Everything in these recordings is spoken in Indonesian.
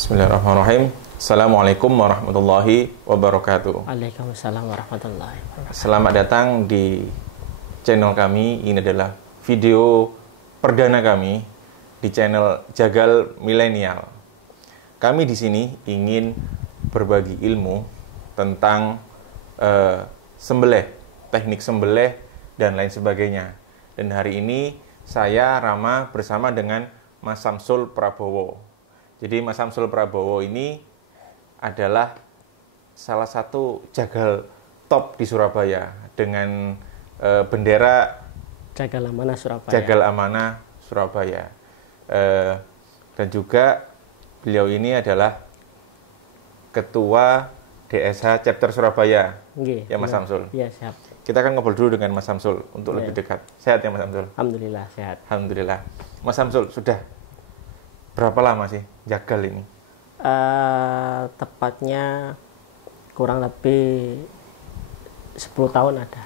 Bismillahirrahmanirrahim. Assalamualaikum warahmatullahi wabarakatuh. Waalaikumsalam warahmatullahi wabarakatuh. Selamat datang di channel kami. Ini adalah video perdana kami di channel Jagal Milenial. Kami di sini ingin berbagi ilmu tentang sembelih, teknik sembelih dan lain sebagainya. Dan hari ini saya Rama bersama dengan Mas Samsul Prabowo. Jadi Mas Samsul Prabowo ini adalah salah satu jagal top di Surabaya dengan bendera Jagal Amanah Surabaya. Jagal Amanah Surabaya. Dan juga beliau ini adalah Ketua DSH Chapter Surabaya. Ya Mas Samsul. Iya, siap. Kita akan ngobrol dulu dengan Mas Samsul untuk lebih dekat. Sehat ya Mas Samsul? Alhamdulillah sehat. Alhamdulillah. Mas Samsul, sudah berapa lama sih jagal ini? Tepatnya kurang lebih 10 tahun ada.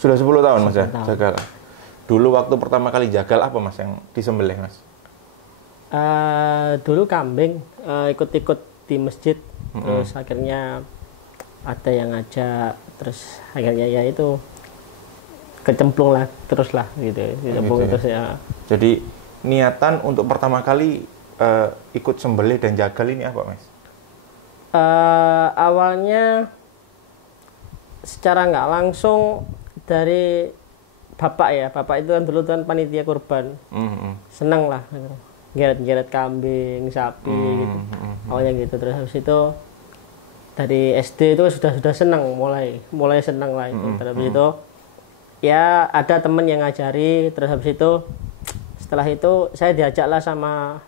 Sudah 10 tahun Mas ya, 10 tahun. jagal. Dulu waktu pertama kali jagal apa Mas yang disembelih Mas? Dulu kambing, ikut-ikut di masjid, terus akhirnya ada yang ngajak, terus akhirnya ya itu kecemplung lah, terus lah gitu, kecemplung Gitu ya. terus ya. Jadi niatan untuk pertama kali ikut sembelih dan jagal ini apa Mas? Awalnya secara nggak langsung dari bapak ya, bapak itu kan dulu kan panitia kurban, seneng lah gitu. Geret-geret kambing, sapi gitu. Awalnya gitu, terus habis itu dari SD itu sudah seneng, mulai seneng lah itu. Terus habis itu ya ada temen yang ngajari, terus habis itu setelah itu saya diajak lah sama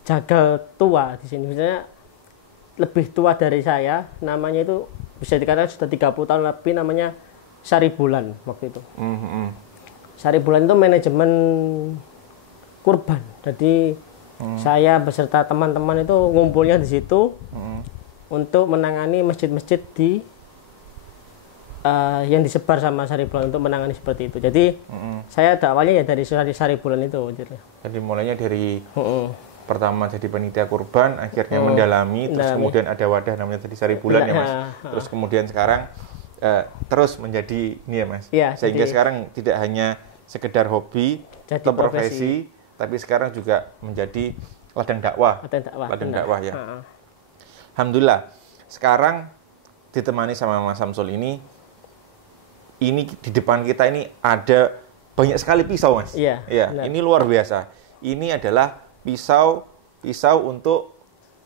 jagal tua di sini, misalnya lebih tua dari saya, namanya itu bisa dikatakan sudah 30 tahun lebih, namanya Sari Bulan waktu itu. Sari Bulan itu manajemen kurban, jadi saya beserta teman-teman itu ngumpulnya di situ untuk menangani masjid-masjid di yang disebar sama Sari Bulan untuk menangani seperti itu. Jadi saya awalnya ya dari Sari Bulan itu. Jadi mulainya dari pertama jadi panitia kurban, akhirnya mendalami, terus kemudian ada wadah namanya tadi Sari Bulan ya Mas. Terus kemudian sekarang terus menjadi ini ya Mas. Ya, sehingga jadi, sekarang tidak hanya sekedar hobi atau profesi, tapi sekarang juga menjadi ladang dakwah. Ladang dakwah ya. Alhamdulillah. Sekarang ditemani sama Mas Samsul ini di depan kita ini ada banyak sekali pisau Mas. Iya. Ini luar biasa. Ini adalah pisau untuk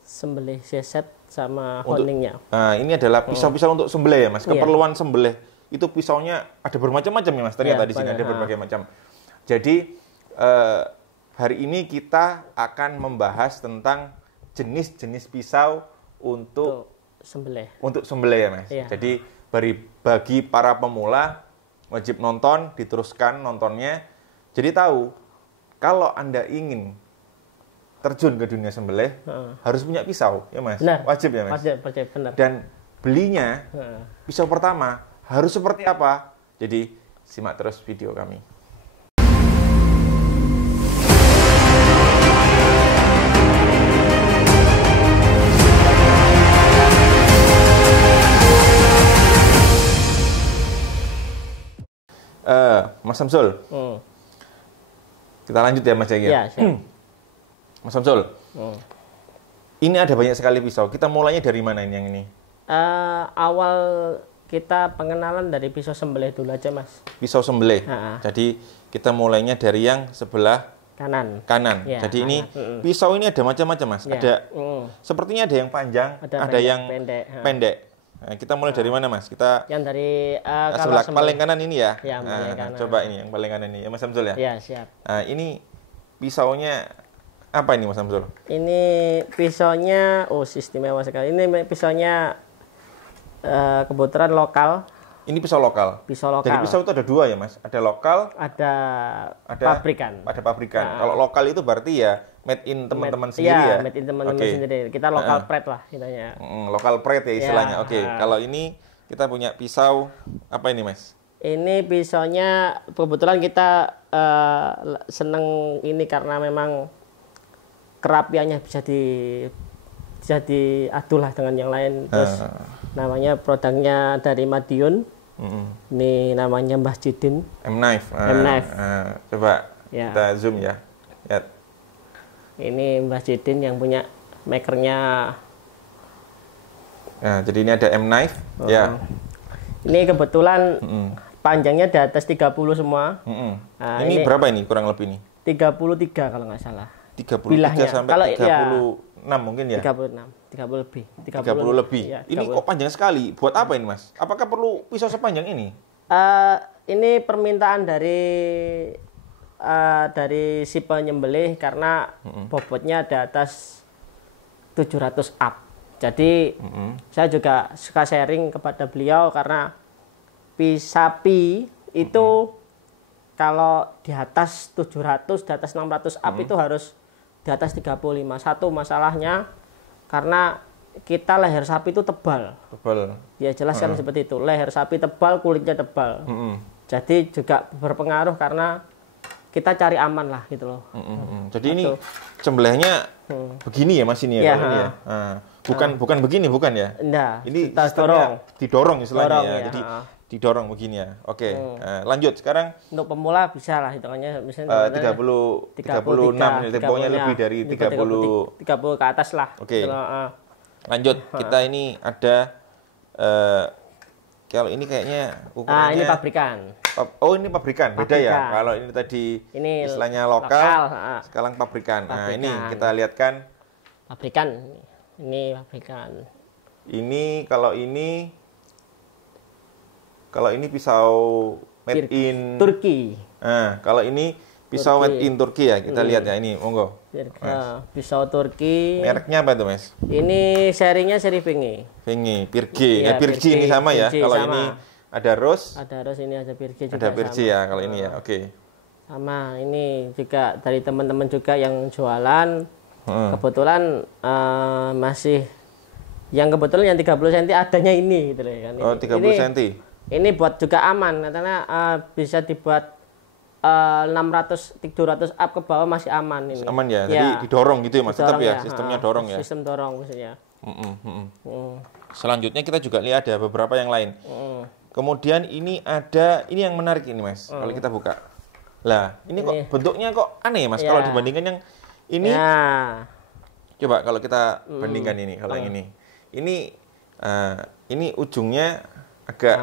sembelih seset sama honingnya. Nah, ini adalah pisau-pisau untuk sembelih ya Mas. Keperluan sembelih itu pisaunya ada bermacam-macam ya Mas. Ternyata di sini ada berbagai macam. Jadi hari ini kita akan membahas tentang jenis-jenis pisau untuk sembelih ya Mas. Iya. Jadi bagi para pemula wajib nonton, diteruskan nontonnya. Jadi tahu kalau Anda ingin terjun ke dunia sembelih harus punya pisau ya Mas. Benar. Wajib ya Mas. Wajib, benar. Dan belinya pisau pertama harus seperti apa? Jadi simak terus video kami. Mas Samsul, kita lanjut ya Mas Jaya. Ya, siap. Mas Samsul, ini ada banyak sekali pisau. Kita mulainya dari mana ini yang ini? Awal kita pengenalan dari pisau sembelih dulu aja Mas. Pisau sembelih. Jadi kita mulainya dari yang sebelah kanan. Ya, jadi ini pisau ini ada macam-macam Mas. Ya. Ada sepertinya ada yang panjang, ada yang pendek. Nah, kita mulai dari mana Mas? Kita yang dari sebelah paling kanan ini ya. Ya, kanan. Coba ini yang paling kanan ini ya Mas Samsul ya. Ya, siap. Nah, ini pisaunya apa ini Mas Samsul? Ini pisaunya istimewa sekali. Ini pisaunya kebetulan lokal. Ini pisau lokal. Jadi pisau itu ada dua ya Mas. Ada lokal, ada pabrikan. Ada pabrikan. Kalau lokal itu berarti ya made in teman-teman sendiri ya. Made in teman-teman sendiri. Kita lokal pride lah kitanya. Lokal pride ya istilahnya. Kalau ini kita punya pisau apa ini Mas? Ini pisaunya kebetulan kita seneng ini karena memang kerapiannya bisa bisa diadu lah dengan yang lain. Terus namanya produknya dari Madiun. Ini namanya Mbah Jidin. M-Knife. M-Knife. Coba Ya. kita zoom ya. Lihat. Ini Mbah Jidin yang punya makernya. Nah, jadi ini ada M-Knife. Ya. Ini kebetulan panjangnya di atas 30 semua. Nah, ini berapa ini kurang lebih nih? 33 kalau nggak salah. 33 Bilahnya. sampai Kalau 36 mungkin ya? 36, 30 lebih. 30 lebih. Ya, 30. Ini kok panjang sekali. Buat apa ini, Mas? Apakah perlu pisau sepanjang ini? Ini permintaan dari si penyembelih karena bobotnya di atas 700 up. Jadi saya juga suka sharing kepada beliau karena sapi itu kalau di atas 700, di atas 600 up itu harus di atas 35. Satu masalahnya karena kita leher sapi itu tebal. Tebal. Ya jelaskan seperti itu. Leher sapi tebal, kulitnya tebal. Jadi juga berpengaruh karena kita cari aman lah gitu loh. Jadi ini cembelihnya begini ya Mas ini ya? Ya, Kalau ini ya? Bukan begini, bukan ya? Enggak, Ini kita didorong istilahnya dorong, ya. ya. Jadi didorong begini ya. Oke, lanjut sekarang. Untuk pemula bisa lah hitungannya misalnya 36, temponya lebih dari 30 ke atas lah. Oke. Gitu, Lanjut, kita ini ada kalau ini kayaknya ukurannya. ini pabrikan. Oh, ini pabrikan, beda ya. Pabrikan. Kalau ini tadi Ini istilahnya lokal, lokal, sekarang pabrikan. Nah, Pabrikan. ini kita lihatkan. Pabrikan. Ini pabrikan. Ini kalau ini pisau made in Turki. Nah, kalau ini pisau made in Turki ya. Kita lihat ya ini, monggo. Pisau Turki. Mereknya apa tuh, Mas? Ini serinya seri Vingi. Vingi, Pirgi. Iya, Pirgi ini sama ya. Pirgi Kalau sama. ini ada Rose, Ada Rose, ini ada Pirgi juga. ada Pirgi sama. ya kalau ini ya. Oke. Sama, ini juga dari teman-teman juga yang jualan. Kebetulan masih yang kebetulan yang 30 cm adanya ini gitu loh kan. Oh, 30 cm. Ini buat juga aman karena bisa dibuat 700 up ke bawah masih aman ini. Aman ya. Jadi didorong gitu ya Mas, tetap ya. Didorong Sistemnya dorong ya. Sistem dorong maksudnya. Selanjutnya kita juga lihat ada beberapa yang lain. Kemudian ini yang menarik ini Mas. Kalau kita buka. Lah, ini kok bentuknya kok aneh ya Mas kalau dibandingkan yang ini. Ya. Coba kalau kita bandingkan ini kalau yang ini. Ini ujungnya agak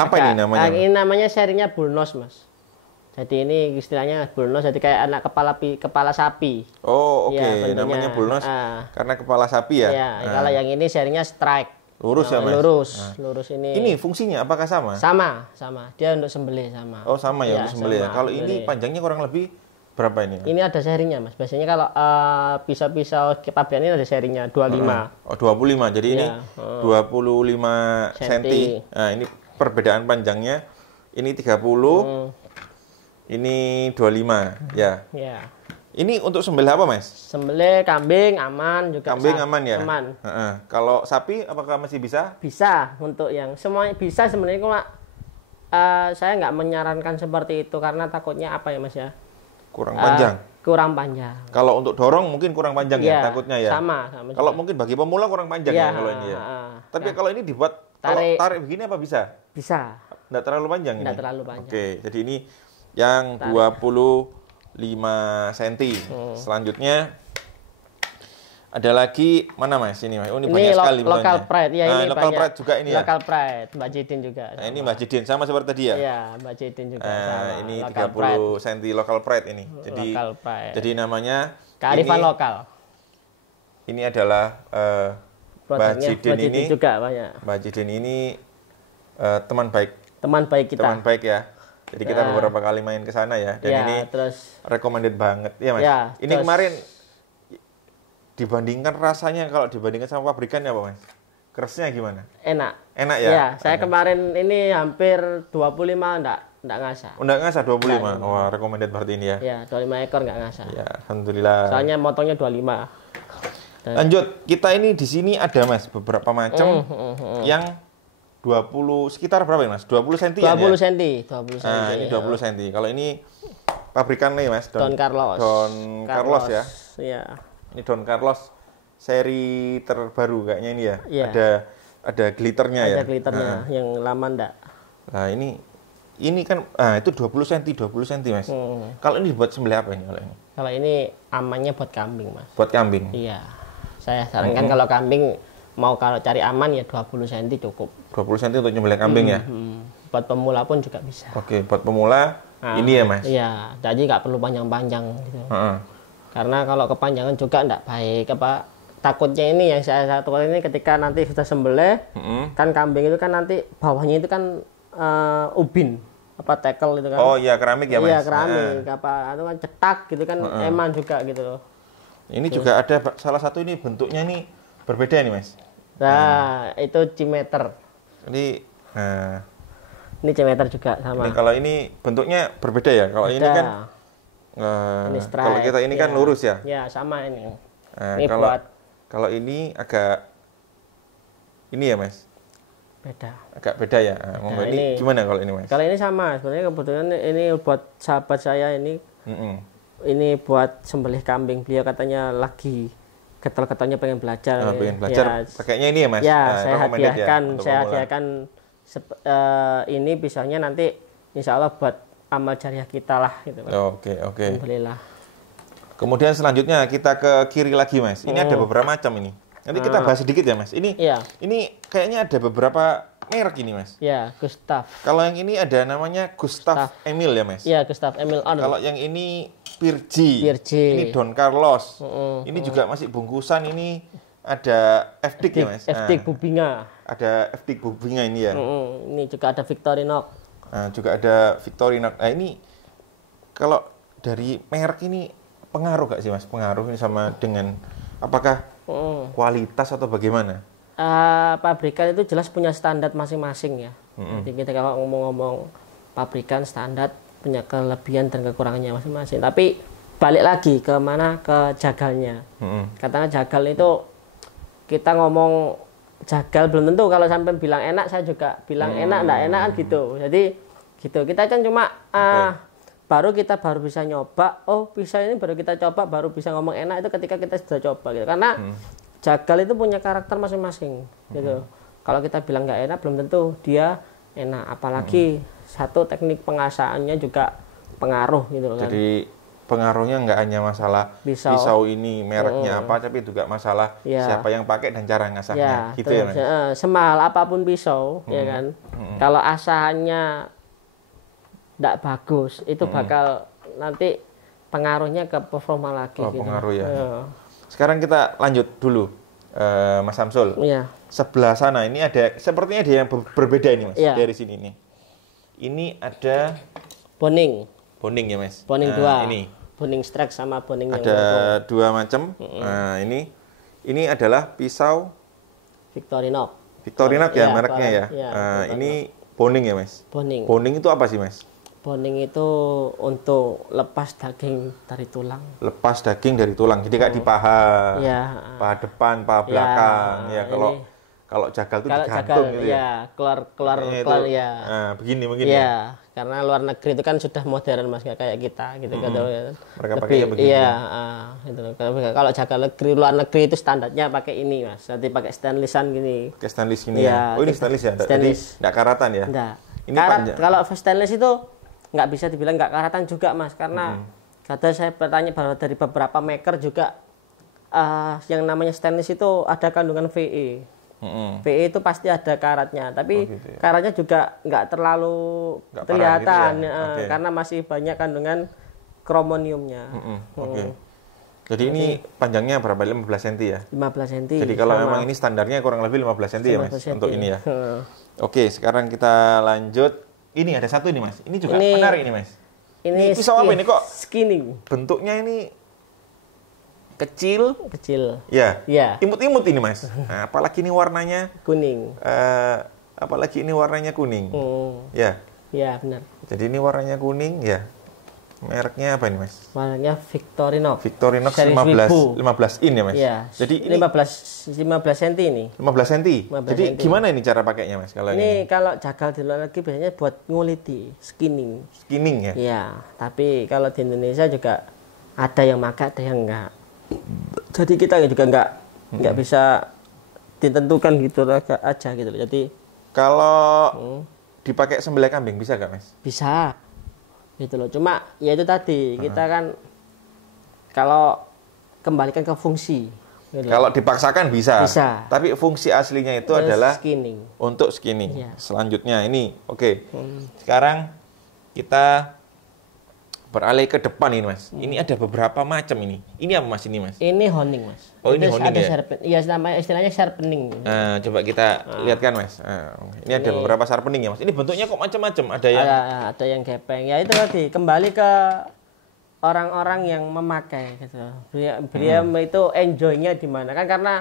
apa ini namanya? Ini namanya serinya bullnose Mas. Jadi ini istilahnya bullnose, jadi kayak anak kepala sapi. Oh, oke. Ya, namanya bullnose karena kepala sapi ya. Ya, kalau yang ini serinya strike. Lurus ya, Mas? Lurus ini. Ini fungsinya apakah sama? Sama. Dia untuk sembelih sama. Oh, sama ya, untuk sembelih ya. Kalau sembelih. ini panjangnya kurang lebih berapa ini? Ini ada serinya, Mas. Biasanya kalau pisau-pisau pabrikan ini ada serinya 25. Oh, 25. Jadi ini 25 cm. Nah, ini perbedaan panjangnya. Ini 30. Ini 25, ya. Ya. Ini untuk sembelih apa, Mas? Sembelih kambing aman juga. Kambing aman ya? Aman. Kalau sapi apakah masih bisa? Bisa, untuk yang semuanya bisa sebenarnya. Cuma saya nggak menyarankan seperti itu karena takutnya apa ya, Mas ya? Kurang panjang. Kurang panjang. Kalau untuk dorong mungkin kurang panjang ya, takutnya ya. Sama kalau mungkin bagi pemula kurang panjang ya kalau ini ya. Tapi kalau ini dibuat tarik begini apa bisa? Bisa. Nggak terlalu panjang ini? Nggak terlalu panjang. Oke, jadi ini yang 25 cm. Selanjutnya ada lagi mana Mas ini Mas? Oh, ini banyak sekali local pride ya, ini local pride juga ini ya. Local pride Mbak Jidin juga. Nah, ini Mbak Jidin sama seperti tadi ya. Iya, Mbak Jidin juga sama. Ini local 30 pride. cm local pride ini. Jadi local pride. Jadi namanya kearifan ini, lokal. Ini adalah Mbak Jidin ini juga banyak. Mbak Jidin ini teman baik. Teman baik kita. Teman baik ya. Jadi kita beberapa kali main ke sana ya, dan ini terus recommended banget ya Mas. Ya, ini kemarin dibandingkan rasanya kalau dibandingkan sama pabrikan ya Pak Mas, keresnya gimana? Enak. Enak ya? Ya, saya kemarin ini hampir 25 enggak ngasah. Enggak ngasah 25. Wah, recommended berarti ini ya. Ya, 25 ekor enggak ngasah. Ya, alhamdulillah. Soalnya motongnya 25. Lanjut, kita ini di sini ada Mas beberapa macam yang 20 sekitar berapa ya Mas? 20 cm 20 cm, 20 cm. Nah, ini 20 cm. Kalau ini pabrikan nih Mas, Don Carlos. Don Carlos ya. Iya. Ini Don Carlos seri terbaru kayaknya ini ya. Iya. Ada glitternya ya. Ada glitternya, yang lama enggak. Nah, ini kan itu 20 cm, Mas. Kalau ini buat sembelih apa ini kalau ini? Kalau ini amannya buat kambing, Mas. Buat kambing. Iya. Saya sarankan kalau kambing kalau cari aman ya 20 cm cukup. 20 cm untuk nyembelih kambing ya. Buat pemula pun juga bisa. Oke, buat pemula ini ya, Mas. Iya, jadi nggak perlu panjang-panjang gitu. Karena kalau kepanjangan juga nggak baik. Takutnya ini yang saya takutkan ini ketika nanti sudah sembelih, kan kambing itu kan nanti bawahnya itu kan ubin, tackle itu kan. Oh iya, keramik ya, Mas. Iya, keramik, itu kan cetak gitu kan, eman juga gitu loh. Ini juga ada salah satu ini bentuknya ini berbeda nih, Mas. Nah, itu cimeter. Ini cimeter juga sama. Ini kalau ini bentuknya berbeda ya. Kalau ini kan ini strike, kalau kita ini kan lurus ya. Ya, sama ini. Ini kalau ini agak ini ya, Mas. Beda. Agak beda ya. Ini gimana kalau ini, Mas? Kalau ini sama, sebenarnya kebetulan ini buat sahabat saya ini. Ini buat sembelih kambing. Beliau katanya lagi ketel-ketelnya pengen belajar. Pengen belajar. Ya, pakainya ini ya, Mas? Ya, saya hadiahkan ini pisaunya nanti insya Allah buat amal jariah kita lah gitu. Oke. Alhamdulillah. Kemudian selanjutnya kita ke kiri lagi, Mas. Ini ada beberapa macam ini. Nanti kita bahas sedikit ya, Mas. Ini kayaknya ada beberapa merek ini, Mas. Ya, Gustav. Kalau yang ini ada namanya Gustav Emil ya, Mas. Iya, Gustav Emil. Kalau yang ini Pirji. Ini Don Carlos. Ini juga masih bungkusan ini ada FDIC ya, Mas. FDIC Bubinga. Ada FDIC Bubinga ini ya. Ini juga ada Victorinox. Juga ada Victorinox. Nah, ini kalau dari merek ini pengaruh gak sih, Mas? Pengaruh ini sama dengan apakah kualitas atau bagaimana? Pabrikan itu jelas punya standar masing-masing ya. Jadi kita kalau ngomong-ngomong pabrikan standar punya kelebihan dan kekurangannya masing-masing. Tapi balik lagi ke mana, ke jagalnya. Katanya jagal itu kita ngomong jagal belum tentu kalau sampai bilang enak saya juga bilang enak enggak enak kan gitu. Jadi gitu. Kita kan cuma baru bisa nyoba, pisau ini baru kita coba, baru bisa ngomong enak itu ketika kita sudah coba gitu. Karena jagal itu punya karakter masing-masing gitu. Kalau kita bilang nggak enak belum tentu dia enak, apalagi satu teknik pengasaannya juga pengaruh gitu kan. Jadi pengaruhnya nggak hanya masalah pisau ini mereknya apa, tapi juga masalah siapa yang pakai dan cara ngasahnya gitu ya, Mas. Semahal apapun pisau ya kan. Kalau asahannya nggak bagus itu bakal nanti pengaruhnya ke performa lagi gitu. Pengaruh ya. Sekarang kita lanjut dulu, Mas Samsul. Iya. Sebelah sana ini ada, sepertinya ada yang berbeda ini, Mas, dari sini nih. Ini ada boning ya, Mas. Boning 2. Ini. Boning strike sama boning yang ada dua macam. Nah, ini adalah pisau Victorinox ya mereknya ya. Ini boning ya, Mas. Boning itu apa sih, Mas? Boning itu untuk lepas daging dari tulang. Lepas daging dari tulang. Jadi kayak di paha. Paha depan, paha belakang. Kalau jagal itu digantung gitu ya. Keluar ya. Begini mungkin ya. Karena luar negeri itu kan sudah modern, Mas, kayak kita gitu kan. Mereka pakainya begini. Iya, gitu. Kalau jagal luar negeri itu standarnya pakai ini, Mas. Nanti pakai stainlessan gini. Pakai stainless gini ya. Oh, ini stainless ya. Stainless. Enggak karatan ya? Enggak. Ini panjang. Kalau stainless itu nggak bisa dibilang nggak karatan juga, Mas, karena kata saya bertanya bahwa dari beberapa maker juga yang namanya stainless itu ada kandungan VE. VE itu pasti ada karatnya, tapi karatnya juga nggak terlalu kelihatan gitu ya? Karena masih banyak kandungan kromoniumnya. Jadi ini panjangnya berapa? 15 cm ya? 15 cm. Jadi kalau memang ini standarnya kurang lebih 15 cm ya, Mas, untuk ini ya. Oke, sekarang kita lanjut. Ini ada satu ini, Mas. Ini juga menarik ini, Mas. Ini pisau apa ini kok? Skinning. Bentuknya ini kecil. Ya. Imut-imut ini, Mas. Nah, apalagi ini warnanya kuning. Ya. Ya, benar. Jadi ini warnanya kuning, ya. Mereknya apa ini, Mas? Warnanya Victorinox 15 in ya, Mas? Ya. Jadi ini 15 cm ini. 15 cm. Jadi gimana ini cara pakainya, Mas? Kalau ini kalau jagal di luar negeri biasanya buat nguliti, skinning. Skinning ya? Iya, tapi kalau di Indonesia juga ada yang pakai, ada yang enggak. Jadi kita juga enggak nggak bisa ditentukan gitu aja gitu loh. Jadi kalau dipakai sembelih kambing bisa gak Mas? bisa gitu loh. Cuma ya itu tadi kita kan kalau kembalikan ke fungsi. Gitu. Kalau dipaksakan bisa. Bisa. Tapi fungsi aslinya itu adalah skinning. Untuk skinning. Iya. Selanjutnya ini, oke. Sekarang kita beralih ke depan ini Mas. Ini ada beberapa macam ini. Ini apa Mas ini Mas? Ini honing Mas. Oh ini honing ya? Iya istilahnya sharpening. Coba kita lihatkan Mas. Ini ada beberapa sharpening ya Mas. Ini bentuknya kok macam-macam. Ada yang ada yang gepeng. Ya itu tadi kembali ke orang-orang yang memakai gitu. Beliau itu enjoy-nya di mana kan karena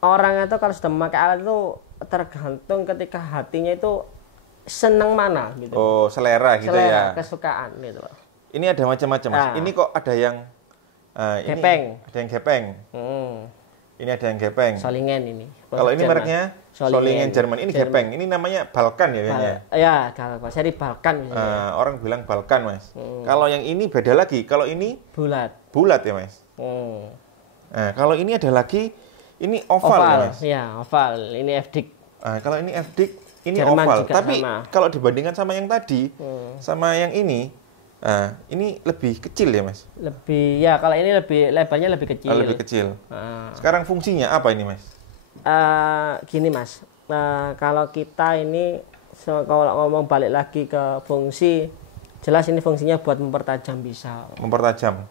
orang itu kalau sudah memakai alat itu tergantung ketika hatinya itu seneng mana gitu. Oh, selera gitu ya. Kesukaan gitu loh. Ini ada macam-macam Mas. Ini kok ada yang gepeng. Ada yang gepeng. Ini ada yang gepeng. Solingen ini. Kalau ini mereknya Solingen Jerman. Ini gepeng. Ini namanya Balkan ya kayaknya. Ya, kalau seri Balkan orang bilang Balkan, Mas. Kalau yang ini beda lagi. Kalau ini bulat. Bulat ya, Mas. Nah, kalau ini ada lagi ini oval ya, Mas. Ya, oval. Ini FDIC. Kalau ini FDIC, ini Jerman oval. juga Tapi sama. kalau dibandingkan sama yang tadi, sama yang ini lebih kecil ya, Mas? Lebih, ya kalau ini lebarnya lebih kecil. Lebih kecil. Sekarang fungsinya apa ini, Mas? Gini, Mas. Kalau kita ini, kalau ngomong balik lagi ke fungsi, jelas ini fungsinya buat mempertajam pisau. Mempertajam.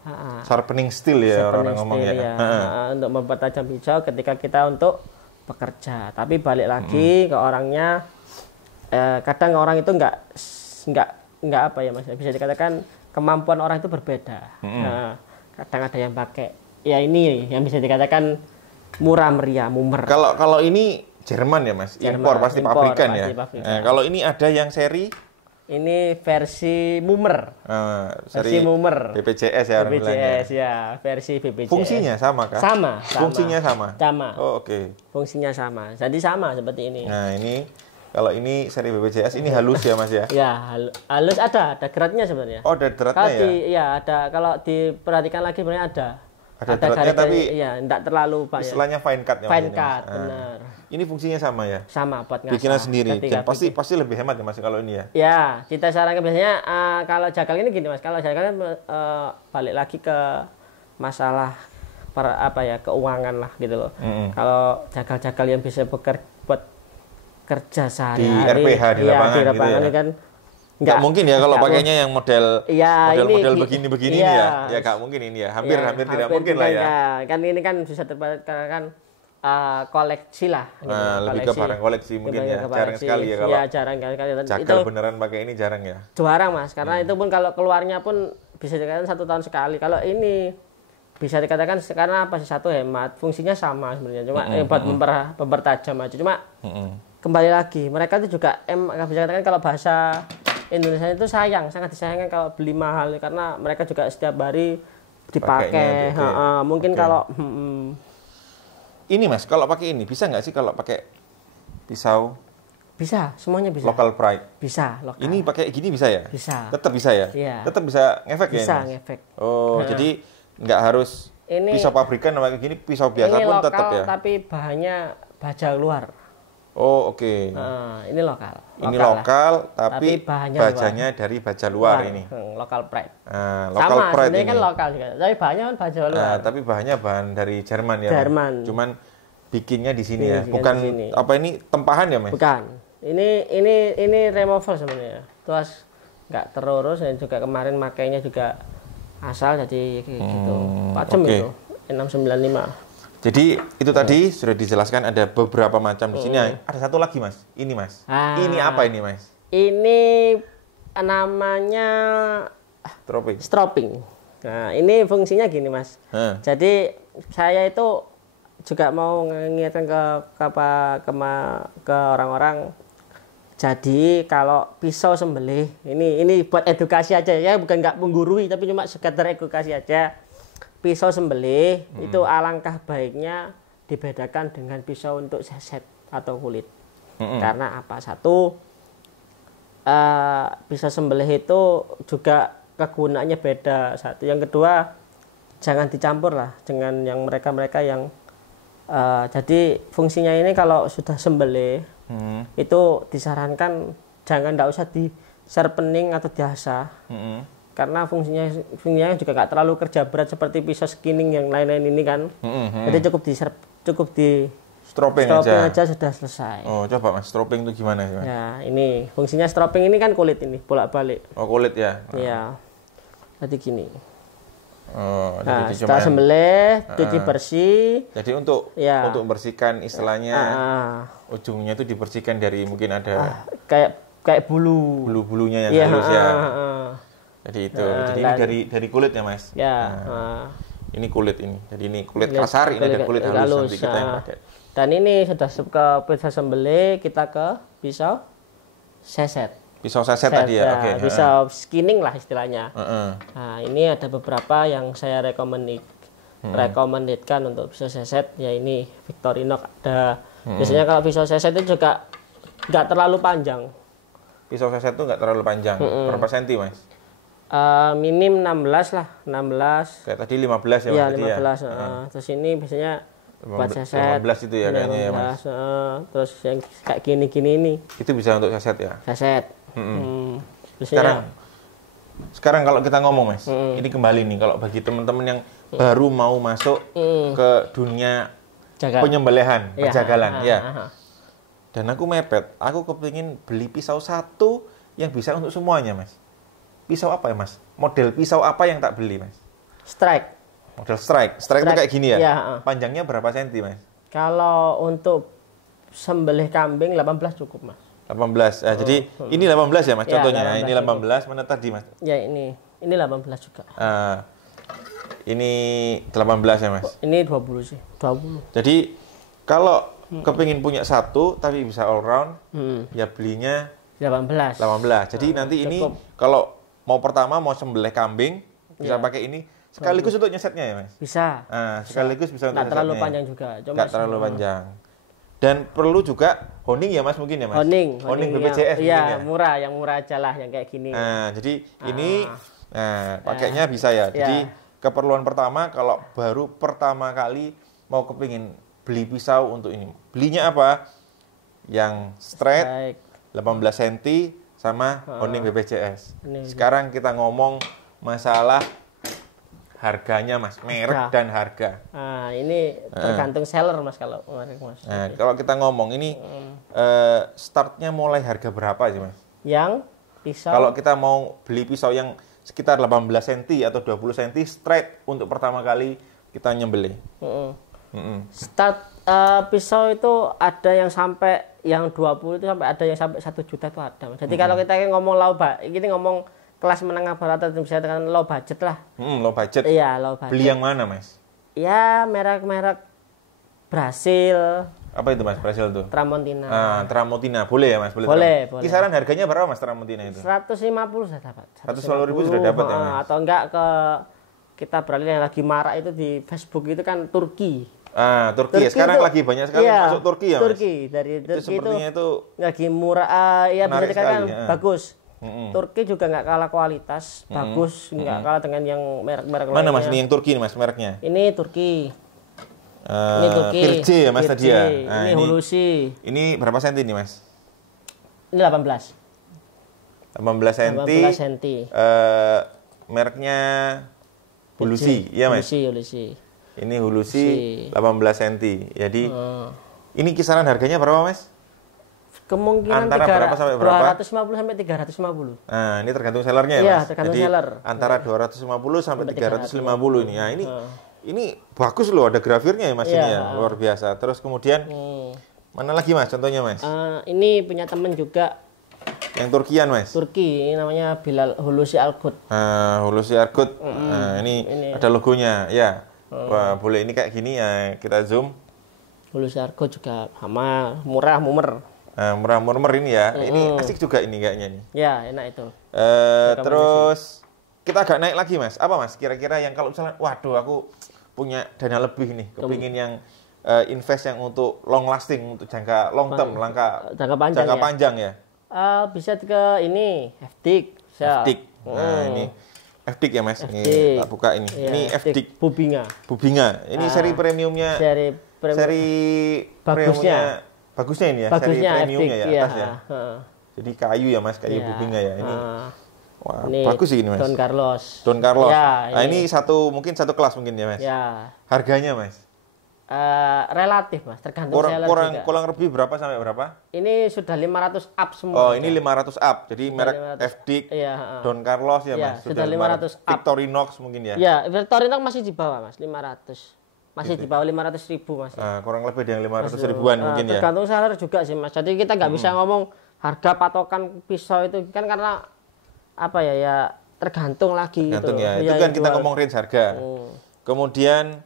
Sharpening steel ya orang ngomongnya. Ya. Untuk mempertajam pisau ketika kita untuk bekerja. Tapi balik lagi ke orangnya, kadang orang itu nggak apa ya Mas, bisa dikatakan kemampuan orang itu berbeda. Kadang ada yang pakai ya ini yang bisa dikatakan murah meriah mumer. Kalau ini Jerman ya Mas, impor pasti pabrikan ya. Kalau ini ada yang seri ini versi mumer. Versi mumer. BPJS ya orang bilangnya. BPJS ya, versi BPJS. Fungsinya sama kah? Sama. Fungsinya sama. Sama. Oh, oke. Fungsinya sama. Jadi sama seperti ini. Nah, ini kalau ini seri BPJS ini halus ya Mas ya? Ya, halus ada geratnya sebenarnya. Oh, ada geratnya ya? Iya, ada. Kalau diperhatikan lagi sebenarnya ada. Ada geratnya tapi iya, enggak terlalu banyak. Istilahnya fine cut ya. Fine cut, benar. Ini fungsinya sama ya? Sama buat ngasah. Bikinan sendiri. Dan pasti lebih hemat ya Mas kalau ini ya? Ya, kita sarankan biasanya kalau jagal ini gini Mas, kalau jagal balik lagi ke masalah keuangan lah gitu loh. Kalau jagal-jagal yang bisa buat kerja sehari-hari di RPH di lapangan, di lapangan gitu ya? Kan nggak mungkin ya kalau pakainya yang model begini-begini ya. Ya nggak mungkin ini ya. Hampir tidak mungkin lah ya. Kan ini kan bisa kan koleksi lah. Gitu, lebih ke barang koleksi mungkin ya. Jarang sekali ya kalau. Ya jarang sekali. Jagal itu beneran pakai ini jarang ya. Jarang Mas, karena itu pun kalau keluarnya pun bisa dikatakan 1 tahun sekali. Kalau ini bisa dikatakan karena apa sih, satu hemat, fungsinya sama sebenarnya. Cuma buat mempertajam aja. Cuma kembali lagi, mereka itu juga bisa dikatakan kalau bahasa Indonesia itu sangat disayangkan kalau beli mahal karena mereka juga setiap hari dipakai. Mungkin kalau ini Mas, kalau pakai ini bisa nggak sih kalau pakai pisau? Bisa, semuanya bisa. Local pride. Bisa, lokal. Ini pakai gini bisa ya? Bisa. Tetap bisa ya? Iya. Tetap bisa ngefek ya? Bisa ngefek. Oh, jadi nggak harus ini, pisau pabrikan pakai gini, pisau biasa ini pun lokal, tetap ya? tapi bahannya baja luar. Oh, oke. Ini lokal. Ini lokal, tapi bajanya luar. Dari baja luar ini. Lokal pride. Lokal sama, pride ini kan lokal juga. Tapi bahannya kan baja luar. Tapi bahannya bahan dari Jerman ya. Jerman. Cuman bikinnya di sini ya. Bukan apa ini tempahan ya, Mas? Bukan. Ini removal sebenarnya. Terus nggak terurus dan juga kemarin makainya juga asal jadi gitu. Pajem itu 695. Jadi itu tadi sudah dijelaskan ada beberapa macam di sini. Ada satu lagi Mas. Ini Mas. Ini apa ini Mas? Ini namanya stropping. Nah ini fungsinya gini Mas. Jadi saya itu juga mau mengingatkan ke orang-orang. Jadi kalau pisau sembelih ini buat edukasi aja ya, bukan nggak menggurui tapi cuma sekedar edukasi aja. Pisau sembelih itu alangkah baiknya dibedakan dengan pisau untuk seset atau kulit. Karena apa? Satu, pisau sembelih itu juga kegunaannya beda. Satu, yang kedua jangan dicampur lah dengan yang mereka yang Jadi fungsinya ini kalau sudah sembelih itu disarankan nggak usah di sharpening atau diasah. Karena fungsinya juga nggak terlalu kerja berat seperti pisau skinning yang lain-lain ini kan. Jadi cukup di Stropping aja sudah selesai. Oh, coba Mas, stropping itu gimana sih, Mas? Ya, ini fungsinya stropping ini kan kulit ini, bolak-balik. Oh, kulit ya? Iya. Jadi gini. Oh, Nah, jadi setelah sembelih, cuci bersih. Jadi untuk membersihkan istilahnya ujungnya itu dibersihkan dari mungkin ada kayak bulu-bulunya yang halus ya. Jadi itu. Jadi ini dari kulit ya, Mas? Ya. Ini kulit ini. Jadi ini kulit kasar, ini ada kulit halus nanti kita yang pakai. Dan ini sudah ke pisau sembelih, kita ke pisau seset. Pisau seset tadi ya? Oke. Pisau skinning lah istilahnya. Nah, ini ada beberapa yang saya rekomendasikan untuk pisau seset. Ya ini Victorinox ada. Biasanya kalau pisau seset itu juga nggak terlalu panjang. Pisau seset itu nggak terlalu panjang. Berapa senti, Mas? Minim 16 lah, 16. Kayak tadi 15 ya, Mas? Iya, 15. Terus ini biasanya buat seset. 15 itu ya kayaknya ya, Mas? Terus yang kayak gini-gini ini. Itu bisa untuk seset ya? Seset. Sekarang kalau kita ngomong, Mas, ini kembali nih kalau bagi teman-teman yang baru mau masuk ke dunia penyembelihan, penjagalan, Dan aku mepet, aku kepingin beli pisau satu yang bisa untuk semuanya, Mas. Pisau apa ya, Mas? Model pisau apa yang tak beli, Mas? Strike. Model strike. Strike itu kayak gini ya? Panjangnya berapa senti, Mas? Kalau untuk sembelih kambing 18 cukup, Mas. 18. Jadi ini 18 ya, Mas, contohnya. 18 ini 18, mana tadi, Mas? Ya, ini 18 juga. Ini 18 ya, Mas? Ini 20 sih, 20. Jadi kalau kepingin punya satu tapi bisa all round, ya belinya 18. Jadi nanti cukup. Ini kalau mau pertama mau sembelih kambing bisa pakai ini sekaligus untuk nyesetnya ya, Mas? Bisa. Sekaligus bisa untuk nyesetnya. Nggak terlalu panjang juga. Nggak terlalu panjang. Dan perlu juga honing ya, Mas, mungkin ya, Mas? Honing BPJS mungkin ya. Murah, yang murah aja lah yang kayak gini. Jadi ini pakainya bisa ya. Jadi keperluan pertama kalau baru pertama kali mau kepingin beli pisau untuk ini. Belinya apa? Yang straight 18 cm sama honing BPJS. Sekarang kita ngomong masalah harganya, Mas, merek dan harga. Ini tergantung seller, Mas, kalau merek, Mas. Kalau kita ngomong ini startnya mulai harga berapa sih, Mas? Yang pisau. Kalau kita mau beli pisau yang sekitar 18 cm atau 20 cm straight untuk pertama kali kita nyembelih. Start pisau itu ada yang sampai yang 20 itu sampai ada yang sampai 1 juta itu ada. Jadi kalau kita ngomong ini ngomong kelas menengah bawah atau bisa dikatakan low budget lah. Low budget. Iya, low budget. Beli yang mana, Mas? Ya, merek-merek Brasil. Apa itu, Mas, Brasil itu? Tramontina. Tramontina. Boleh ya, Mas? Boleh. Kisaran harganya berapa, Mas, Tramontina itu? 150 sudah dapat. 150.000 sudah dapat ya, Mas? Atau enggak kita beralih yang lagi marak itu di Facebook itu kan Turki. Turki. Sekarang lagi banyak sekali masuk Turki ya, Mas? Turki. Dari Turki sepertinya itu lagi murah. Ya bisa dikatakan bagus. Turki juga nggak kalah kualitas, bagus, nggak kalah dengan yang merek-merek lainnya. Mana, Mas, ini yang Turki nih, Mas, mereknya? Ini Turki. Ini Turki. Pirce ya, Mas, tadi ya? Ini Hulusi. Ini berapa senti nih, Mas? Ini 18. 18 senti. 18 senti. Mereknya Hulusi, iya, Mas? Hulusi. Ini Hulusi 18 senti. Jadi ini kisaran harganya berapa, Mas? Kemungkinan antara berapa sampai berapa? 250 sampai 350. Ini tergantung sellernya ya, Mas? Iya, jadi tergantung seller. Antara 250 sampai 350 ini. Nah, ini bagus loh, ada grafirnya ya, Mas, ini ya, luar biasa. Terus kemudian mana lagi, Mas, contohnya, Mas? Ini punya temen juga. Yang Turkian, Mas? Turki, ini namanya Bilal Hulusi Algut. Hulusi Algut. Ini ada logonya, ya. Wah, boleh ini kayak gini ya, kita zoom. Hulusi Algut juga sama, murah, mumer. Murah-murmer ini ya. Ini asik juga ini kayaknya nih. Ya, enak itu. Terus kita agak naik lagi, Mas. Apa, Mas? Kira-kira yang kalau misalnya, waduh, aku punya dana lebih nih, kepingin yang invest yang untuk long lasting, untuk jangka long term, jangka panjang ya. Bisa ke ini, FDIC. Nah, ini FDIC ya, Mas. Ini tak buka ini. Ya, ini FDIC Bubinga. Ini seri premiumnya. Seri seri bagusnya. Bagusnya ini ya, Bagusnya seri premiumnya ya iya, atas ya. Jadi kayu ya Mas, kayu bubingnya ya ini. Wah, ini bagus sih ini Mas. Don Carlos. Don Carlos. Ya, nah, ini mungkin satu kelas mungkin ya Mas. Ya. Harganya Mas? Relatif Mas, tergantung seller juga. Kurang lebih berapa sampai berapa? Ini sudah 500 up semua. Oh, ini 500 up. Jadi sudah merek 500, FDIC, iya, Don Carlos ya Mas. Sudah 500 up. Victorinox mungkin ya. Ya, Victorinox masih di bawah Mas, 500. Masih di bawah 500.000 Mas. Kurang lebih yang 500 ribuan mungkin ya. Tergantung seller juga sih Mas. Jadi kita nggak bisa ngomong harga patokan pisau itu kan karena apa ya tergantung lagi tergantung gitu. Ya. Itu kan kita ngomong range harga. Kemudian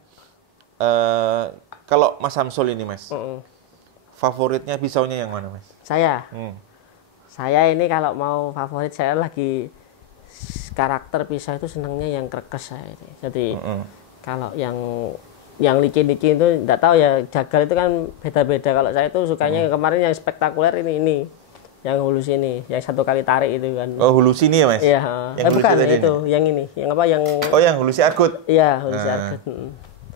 kalau Mas Samsul ini Mas, favoritnya pisaunya yang mana Mas? Saya ini kalau mau favorit saya lagi karakter pisau itu senangnya yang krekes saya ini. Jadi kalau yang licin-licin itu enggak tahu ya, jagal itu kan beda-beda. Kalau saya itu sukanya kemarin yang spektakuler ini yang hulu sini, yang satu kali tarik itu kan. Oh, hulu sini ya Mas? Iya. Bukan itu, ini? yang ini, yang apa yang? Oh, yang hulu si Argut. Iya, hulu si Argut.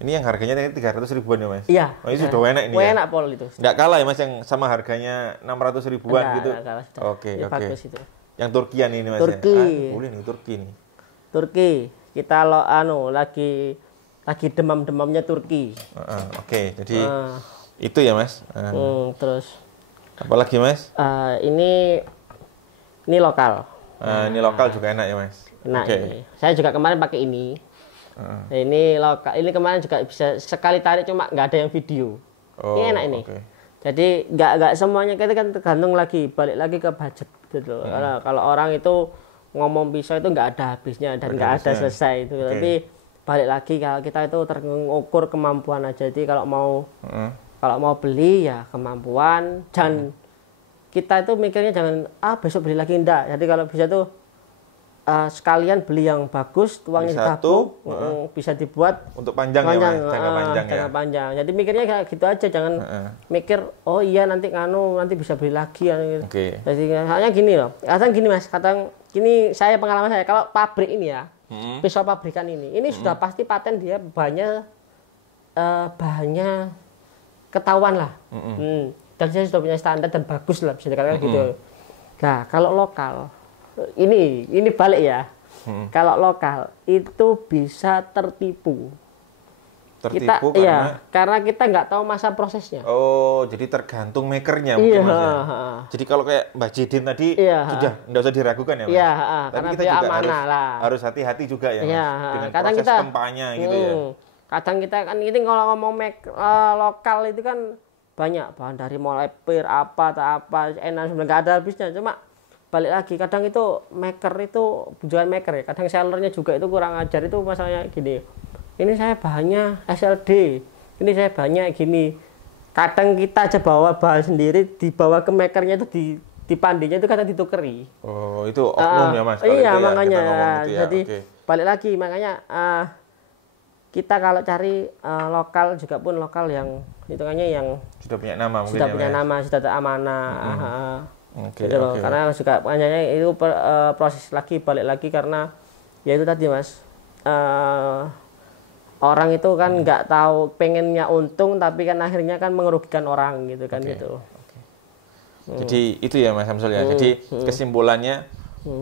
Ini yang harganya tadi 300 ribuan ya Mas? Iya. Oh, ini sudah enak ini. Enak pol itu. Nggak kalah ya Mas yang sama harganya 600 ribuan gitu? Nggak kalah. Oke. Bagus itu. Yang Turkian ini Mas Turki. ya? Boleh nih Turki nih. Turki. Kita lagi demam-demamnya Turki. Oke. Jadi itu ya Mas. Terus apalagi Mas? Ini lokal. Ini lokal juga enak ya Mas? Enak ini. Saya juga kemarin pakai ini. Ini lokal. Ini kemarin juga bisa sekali tarik cuma nggak ada yang video. Ini enak ini. Jadi nggak semuanya kita kan tergantung balik lagi ke budget gitu. Karena kalau orang itu ngomong pisau itu nggak ada habisnya dan nggak ada selesai itu. Tapi balik lagi kalau kita itu terukur kemampuan aja. Jadi kalau mau beli ya kemampuan, dan kita itu mikirnya jangan besok beli lagi, enggak. Jadi kalau bisa tuh sekalian beli yang bagus, uangnya ditabung, bisa dibuat untuk panjang ya, jangka panjang. Jadi mikirnya kayak gitu aja, jangan mikir oh iya nanti bisa beli lagi. Jadi hanya gini loh, kadang gini Mas, gini saya pengalaman saya kalau pabrik ini ya, pisau pabrikan ini sudah pasti paten dia bahannya ketahuan lah. Dan saya sudah punya standar dan bagus lah bisa dikatakan gitu. Nah kalau lokal ini balik ya. Kalau lokal itu bisa tertipu karena kita nggak tahu masa prosesnya. Oh, jadi tergantung makernya mungkin Mas ya. Jadi kalau kayak Mbak Jidin tadi sudah nggak usah diragukan ya Mas. Tapi kita juga harus hati-hati juga ya Mas dengan proses tempanya gitu ya. Kadang kita kan ini kalau ngomong lokal itu kan banyak bahan dari mulai pir apa enak sebenarnya nggak ada habisnya. Cuma balik lagi kadang itu maker itu bukan maker ya, kadang sellernya juga itu kurang ajar. Itu masalahnya gini, ini saya bahannya SLD, ini saya bahannya gini. Kadang kita aja bawa bahan sendiri, dibawa ke makernya itu dipandinya itu kadang ditukeri. Oh, itu oknum ya Mas? Iya makanya jadi balik lagi makanya kita kalau cari lokal juga pun lokal yang hitungannya yang sudah punya nama mungkin, sudah teramanah. Karena juga banyaknya itu proses balik lagi karena ya itu tadi Mas, orang itu kan nggak tahu pengennya untung tapi kan akhirnya kan merugikan orang gitu kan gitu. Jadi itu ya Mas Samsul ya. Jadi kesimpulannya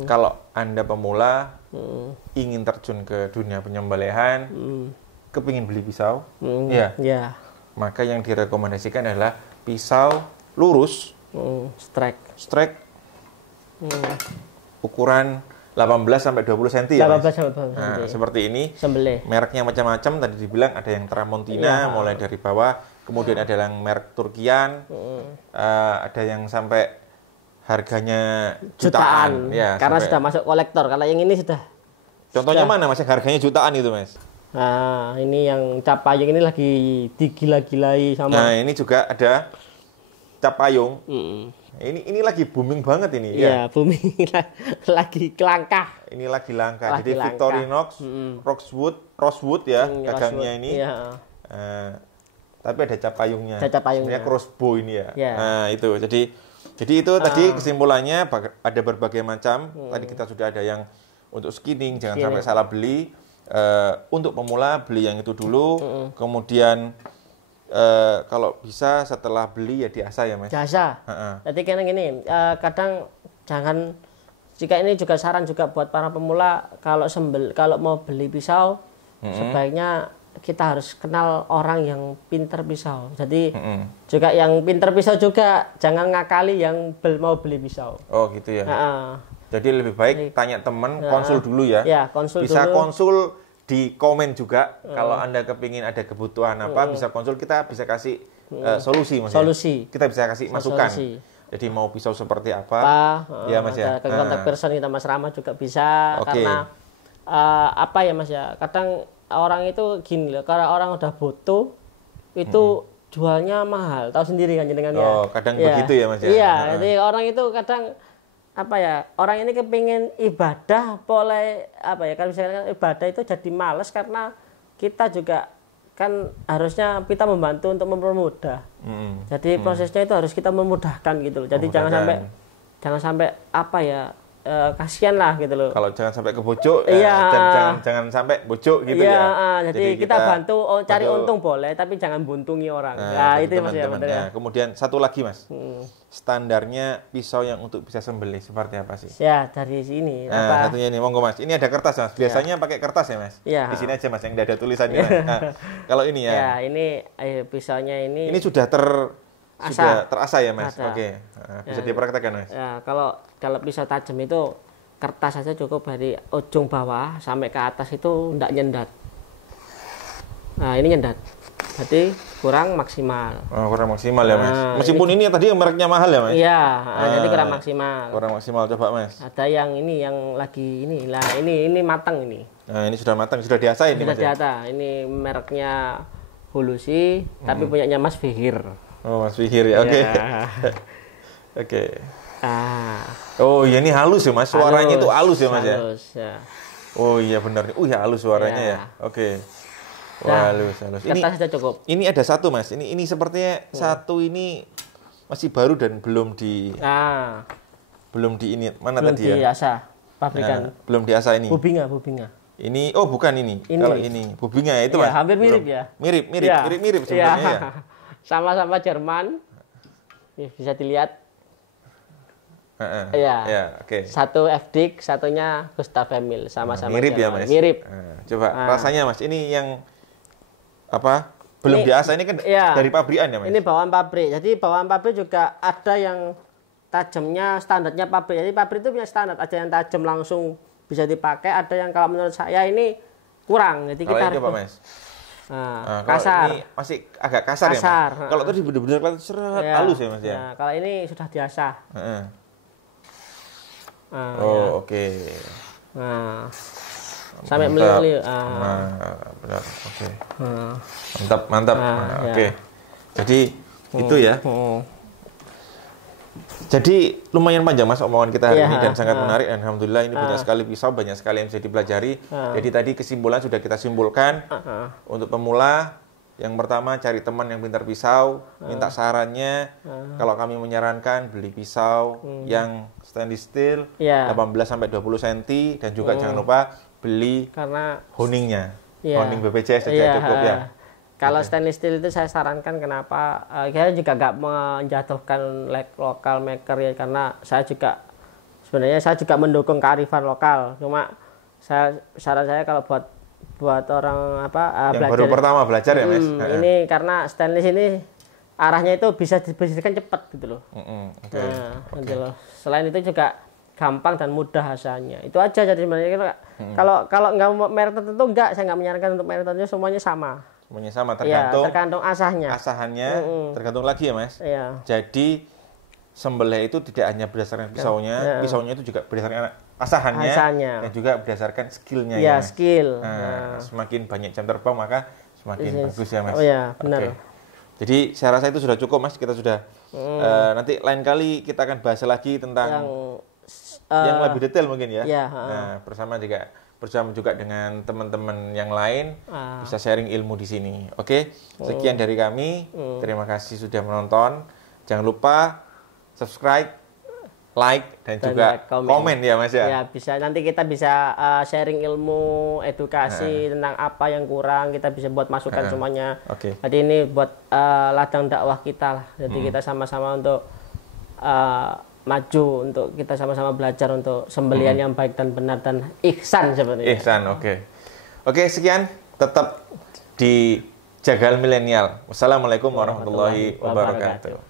kalau Anda pemula ingin terjun ke dunia penyembelihan, kepingin beli pisau, maka yang direkomendasikan adalah pisau lurus, strike, ukuran 18 sampai 20 cm ya. 18 sampai 20 cm. Nah, seperti ini. Mereknya macam-macam, tadi dibilang ada yang Tramontina mulai dari bawah, kemudian ada yang merek Turkian, ada yang sampai harganya jutaan. Karena sudah masuk kolektor. Kalau yang ini sudah. Contohnya mana Mas, harganya jutaan itu Mas? Nah, ini yang cap payung ini lagi digila-gilai sama. Nah, ini juga ada cap payung. Ini lagi booming banget ini. Iya, booming lagi langka. Ini lagi langka. Jadi Victorinox, Rosewood ya, gagangnya ini. Tapi ada cap payungnya. Sebenarnya crossbow ini ya. Nah, itu. Jadi itu tadi kesimpulannya ada berbagai macam. Tadi kita sudah ada yang untuk skinning, jangan sampai salah beli. Untuk pemula beli yang itu dulu. Kemudian kalau bisa setelah beli ya diasah ya Mas. Diasah. Jadi kayak gini, kadang jangan, jika ini juga saran juga buat para pemula, kalau mau beli pisau, sebaiknya kita harus kenal orang yang pinter pisau. Jadi juga yang pinter pisau juga jangan ngakali yang mau beli pisau. Oh gitu ya. Jadi lebih baik tanya teman, konsul dulu ya. Ya, konsul bisa dulu. Konsul di komen juga kalau Anda kepingin ada kebutuhan apa, bisa konsul, kita bisa kasih solusi Mas. Solusi. Ya? Kita bisa kasih masukan. Solusi. Jadi mau pisau seperti apa? Ya Mas ya. Kontak person kita Mas Rama juga bisa, karena apa ya Mas ya, kadang orang itu gini loh, kalau orang udah butuh itu jualnya mahal, tahu sendiri kan jenengan ya. Oh, kadang begitu ya Mas ya. Iya, jadi orang itu kadang apa ya, orang ini kepingin ibadah boleh apa ya, kalau misalkan ibadah itu jadi males karena kita juga kan harusnya kita membantu untuk mempermudah. Jadi prosesnya itu harus kita memudahkan gitu loh. Jadi jangan sampai apa ya, kasihan lah gitu loh. Kalau jangan sampai ke bocok, jangan sampai bocok gitu ya. Jadi kita bantu cari untung boleh, tapi jangan buntungi orang. Nah, itu Mas ya. Kemudian satu lagi Mas, standarnya pisau yang untuk bisa sembelih seperti apa sih? Ya dari sini. Satunya ini, monggo Mas. Ini ada kertas Mas. Biasanya pakai kertas ya Mas. Di sini aja Mas, yang tidak ada tulisannya. Kalau ini ya. Ya ini pisaunya ini. Ini sudah terasa ya Mas. Oke. Bisa dipraktekkan Mas. Ya, kalau pisau tajam itu kertas saja cukup, dari ujung bawah sampai ke atas itu enggak nyendat. Nah, ini nyendat. Berarti kurang maksimal. Oh, kurang maksimal ya Mas. Meskipun ini tadi yang mereknya mahal ya Mas. Iya, jadi kurang maksimal. Kurang maksimal, coba Mas. Ada yang ini yang lagi ini. Lah, ini matang ini. Nah, ini sudah matang, sudah diasah ini Mas. Sudah diasah. Ini mereknya Hulusi, tapi punyanya Mas Fihir. Oh, Mas Fihir ya. Oke. Oke. Oh, iya, ini halus ya Mas. Suaranya itu halus ya Mas ya. Halus ya. Oh iya benar. Ya halus suaranya ya. Oke. Wah, halus. Kertas saja cukup. Ini ada satu Mas. Ini sepertinya satu ini masih baru dan belum di ini. Mana belum tadi ya? Belum diasah pabrikan. Belum diasah ini. Bubinga. Ini bukan ini. Kalau ini Bubinga ya itu Mas. Hampir mirip belum. Ya. Mirip sebenarnya ya. Sama-sama Jerman. Bisa dilihat. Oke. Satu FDIC, satunya Gustav Emil, sama-sama mirip Jerman. Ya Mas. Mirip. Coba rasanya Mas. Ini yang apa? Belum diasah ini kan dari pabrikan ya Mas. Ini bawaan pabrik. Jadi bawaan pabrik juga ada yang tajamnya standarnya pabrik. Jadi pabrik itu punya standar. Ada yang tajam langsung bisa dipakai. Ada yang kalau menurut saya ini kurang. Jadi kita coba Mas. Kasar. Ini masih agak kasar ya Mas. Kalau tadi benar-benar seret halus ya Mas ya. Kalau ini sudah diasah. Oke. Nah, sampai meliuk-liuk. Benar. Oke. Mantap. Oke. Jadi itu ya. Jadi lumayan panjang Mas omongan kita hari ini dan sangat menarik. Alhamdulillah ini banyak sekali pisau, banyak sekali yang bisa dipelajari. Jadi tadi kesimpulan sudah kita simpulkan. Untuk pemula, yang pertama cari teman yang pintar pisau, minta sarannya. Kalau kami menyarankan beli pisau yang stainless steel 18-20 cm, dan juga jangan lupa beli honingnya. Honing BPJS saja cukup ya. Kalau stainless steel itu saya sarankan, kenapa? Saya juga nggak menjatuhkan lokal maker ya, karena sebenarnya saya juga mendukung kearifan lokal. Cuma saran saya kalau buat orang yang belajar, baru pertama belajar ya Mas. Ini karena stainless ini arahnya itu bisa dibersihkan cepat gitu loh. Gitu loh. Selain itu juga gampang dan mudah hasilnya. Itu aja. Jadi sebenarnya kalau nggak merek tertentu saya nggak menyarankan untuk merek tertentu, semuanya sama. Semuanya sama, tergantung asahnya. Tergantung lagi ya Mas. Jadi sembelih itu tidak hanya berdasarkan pisaunya, pisaunya itu juga berdasarkan asahannya. Dan juga berdasarkan skillnya ya Mas. Skill. Semakin banyak jam terbang maka semakin bagus ya Mas. Oh ya, benar. Jadi saya rasa itu sudah cukup Mas. Kita sudah nanti lain kali kita akan bahas lagi tentang yang lebih detail mungkin ya. Nah, bersama juga dengan teman-teman yang lain bisa sharing ilmu di sini. Oke, sekian dari kami. Terima kasih sudah menonton. Jangan lupa subscribe, like dan juga komen ya Mas ya. Ya, bisa nanti kita bisa sharing ilmu, edukasi tentang apa yang kurang, kita bisa buat masukan semuanya. Jadi ini buat ladang dakwah kita lah. Jadi kita sama-sama untuk maju, untuk kita sama-sama belajar untuk sembelian yang baik dan benar dan ihsan sebenarnya. Ihsan, Oke, sekian, tetap di Jagal Milenial. Wassalamualaikum warahmatullahi wabarakatuh.